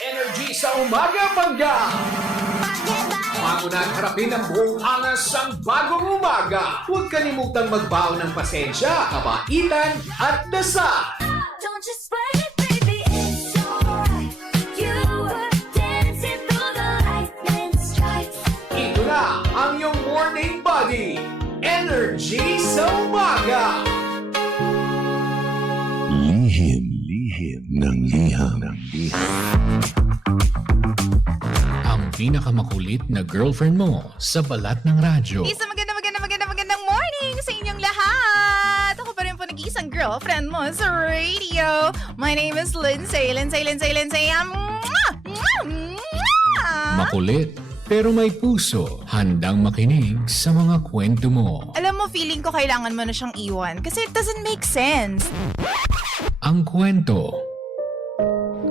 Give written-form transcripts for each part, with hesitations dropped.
Energy sa umaga, Bangga! Bago na harapin ang buong angas ang bagong umaga, huwag kalimutang magbaon ng pasensya, kabaitan at dasal. Don't just sweat it, baby, it's alright. You were dancing through the lightning strikes. Ito na ang iyong morning body, Energy sa umaga! Lihim ng liham. Ang pinakamakulit na girlfriend mo sa balat ng radyo. Isang magandang morning sa inyong lahat! Ako pa rin po nag-iisang girlfriend mo sa radio. My name is Lindsay. Makulit pero may puso, handang makinig sa mga kwento mo. Alam mo, feeling ko kailangan mo na siyang iwan kasi it doesn't make sense. Ang kwento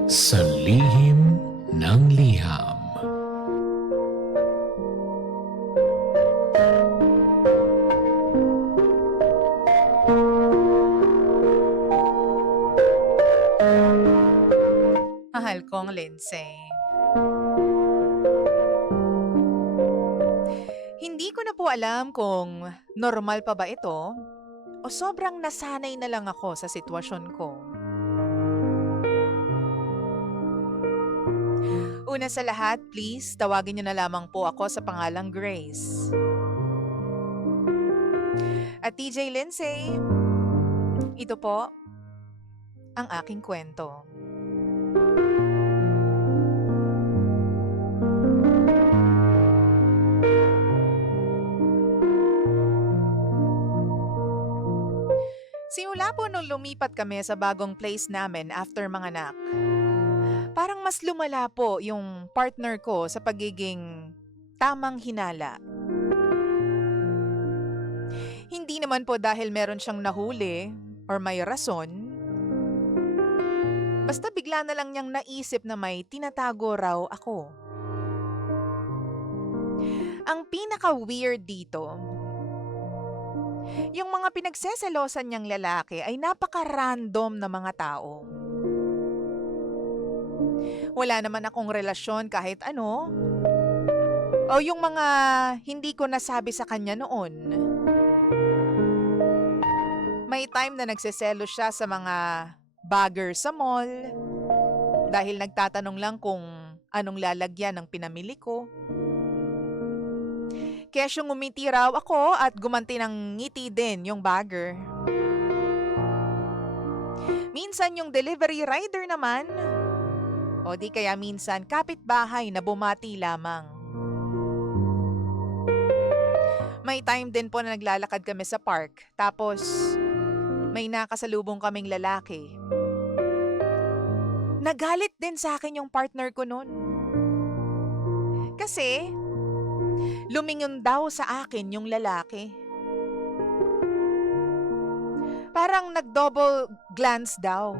sa lihim ng liham. Mahal kong Lindsay. Hindi ko na po alam kung normal pa ba ito o sobrang nasanay na lang ako sa sitwasyon ko. Una sa lahat, please, tawagin niyo na lamang po ako sa pangalang Grace. At TJ Lindsay, ito po ang aking kwento. Simula po nung lumipat kami sa bagong place namin after manganak, parang mas lumala po yung partner ko sa pagiging tamang hinala. Hindi naman po dahil meron siyang nahuli or may rason. Basta bigla na lang niyang naisip na may tinatago raw ako. Ang pinaka-weird dito, yung mga pinagseselosan niyang lalaki ay napaka-random na mga tao. Wala naman akong relasyon kahit ano. O yung mga hindi ko nasabi sa kanya noon. May time na nagseselos siya sa mga bagger sa mall dahil nagtatanong lang kung anong lalagyan ng pinamili ko. Kaya ngumiti raw ako at gumanti ng ngiti din yung bagger. Minsan yung delivery rider naman, o di kaya minsan kapitbahay na bumati lamang. May time din po na naglalakad kami sa park, tapos may nakasalubong kaming lalaki. Nagalit din sa akin yung partner ko nun. Kasi lumingon daw sa akin yung lalaki. Parang nag-double glance daw.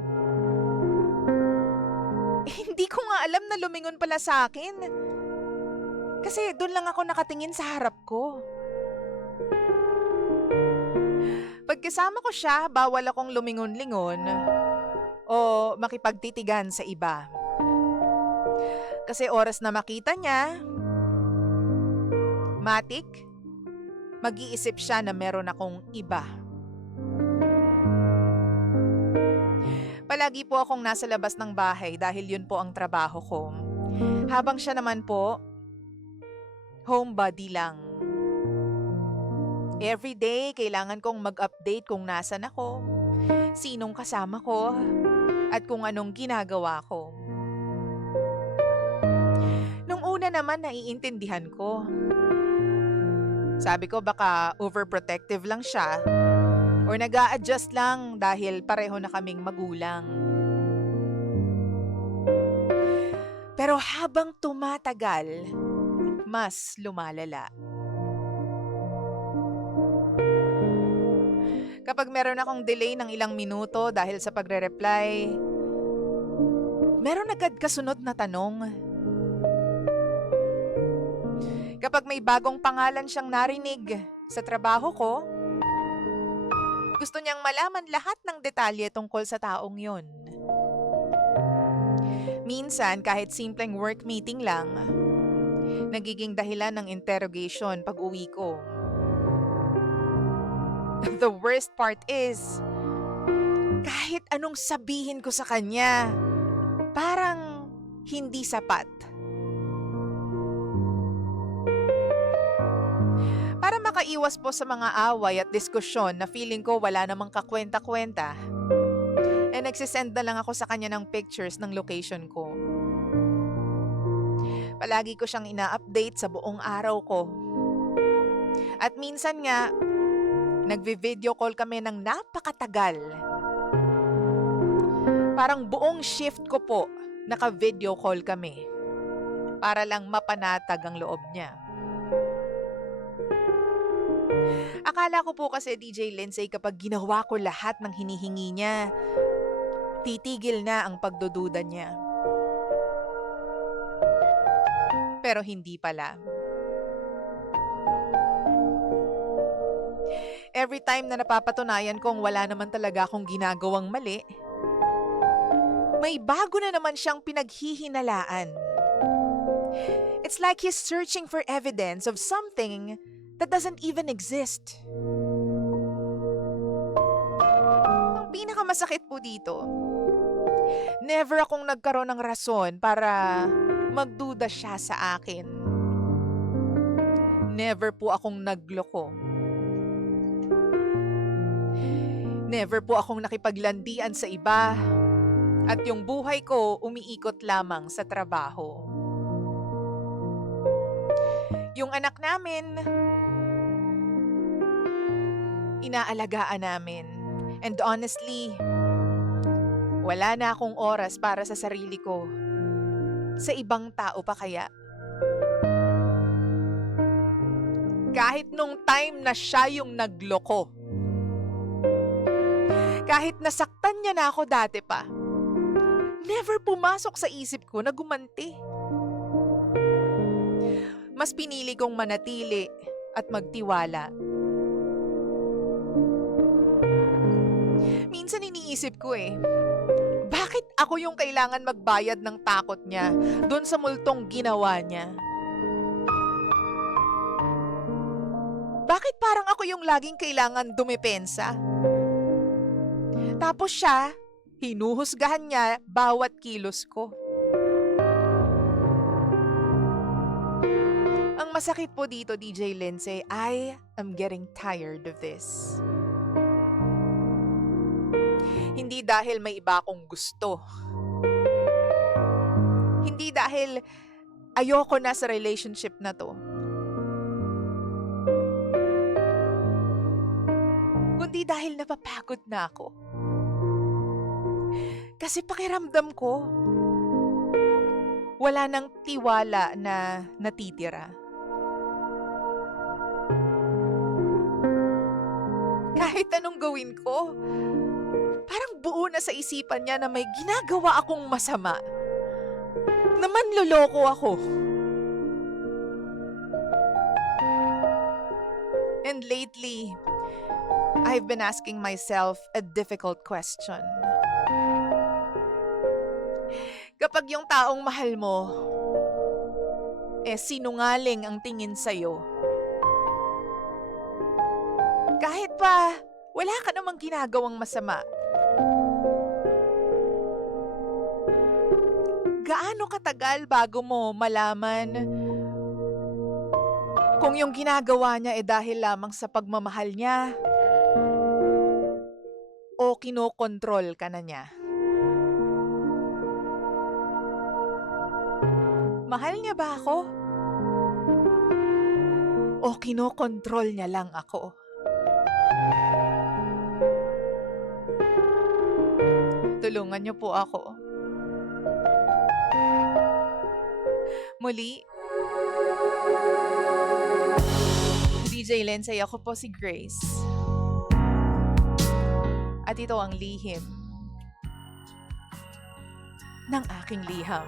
Hindi ko nga alam na lumingon pala sa akin. Kasi doon lang ako nakatingin sa harap ko. Pagkasama ko siya, bawal akong lumingon-lingon o makipagtitigan sa iba. Kasi oras na makita niya, matik, mag-iisip siya na meron akong iba. Palagi po akong nasa labas ng bahay dahil yun po ang trabaho ko. Habang siya naman po, homebody lang. Every day, kailangan kong mag-update kung nasan ako, sinong kasama ko, at kung anong ginagawa ko. Nung una naman, naiintindihan ko. Sabi ko baka overprotective lang siya or nag-a-adjust lang dahil pareho na kaming magulang. Pero habang tumatagal, mas lumalala. Kapag meron akong delay ng ilang minuto dahil sa pagre-reply, meron agad kasunod na tanong. Kapag may bagong pangalan siyang narinig sa trabaho ko, gusto niyang malaman lahat ng detalye tungkol sa taong yun. Minsan, kahit simpleng work meeting lang, nagiging dahilan ng interrogation pag uwi ko. The worst part is, kahit anong sabihin ko sa kanya, parang hindi sapat. Para makaiwas po sa mga away at diskusyon na feeling ko wala namang kakwenta-kwenta, nagsisend na lang ako sa kanya ng pictures ng location ko. Palagi ko siyang ina-update sa buong araw ko. At minsan nga, nagvi-video call kami ng napakatagal. Parang buong shift ko po, naka-video call kami. Para lang mapanatag ang loob niya. Akala ko po kasi DJ Lindsay kapag ginawa ko lahat ng hinihingi niya, titigil na ang pagdududa niya. Pero hindi pala. Every time na napapatunayan kong wala naman talaga akong ginagawang mali, may bago na naman siyang pinaghihinalaan. It's like he's searching for evidence of something that doesn't even exist. Ang pinakamasakit po dito, never akong nagkaroon ng rason para magduda siya sa akin. Never po akong nagloko. Never po akong nakipaglandian sa iba. At yung buhay ko umiikot lamang sa trabaho. Yung anak namin, inaalagaan namin. And honestly, wala na akong oras para sa sarili ko. Sa ibang tao pa kaya. Kahit nung time na siya yung nagloko. Kahit nasaktan niya na ako dati pa. Never pumasok sa isip ko na gumanti. Mas pinili kong manatili at magtiwala. Minsan iniisip ko bakit ako yung kailangan magbayad ng takot niya doon sa multong ginawa niya? Bakit parang ako yung laging kailangan dumepensa? Tapos siya, hinuhusgahan niya bawat kilos ko. Ang masakit po dito, DJ Lindsay, I am getting tired of this. Hindi dahil may iba akong gusto. Hindi dahil ayoko na sa relationship na to. Kundi dahil napapagod na ako. Kasi pakiramdam ko, wala nang tiwala na natitira. Kahit anong gawin ko, parang buo na sa isipan niya na may ginagawa akong masama. Na manloloko ako. And lately, I've been asking myself a difficult question. Kapag yung taong mahal mo, sinungaling ang tingin sa'yo, kahit pa wala ka namang ginagawang masama, gaano katagal bago mo malaman kung yung ginagawa niya dahil lamang sa pagmamahal niya o kinokontrol ka na niya? Mahal niya ba ako? O kinokontrol niya lang ako? Tulungan niyo po ako. Muli, DJ Lindsay, ako po si Grace. At ito ang lihim ng aking liham.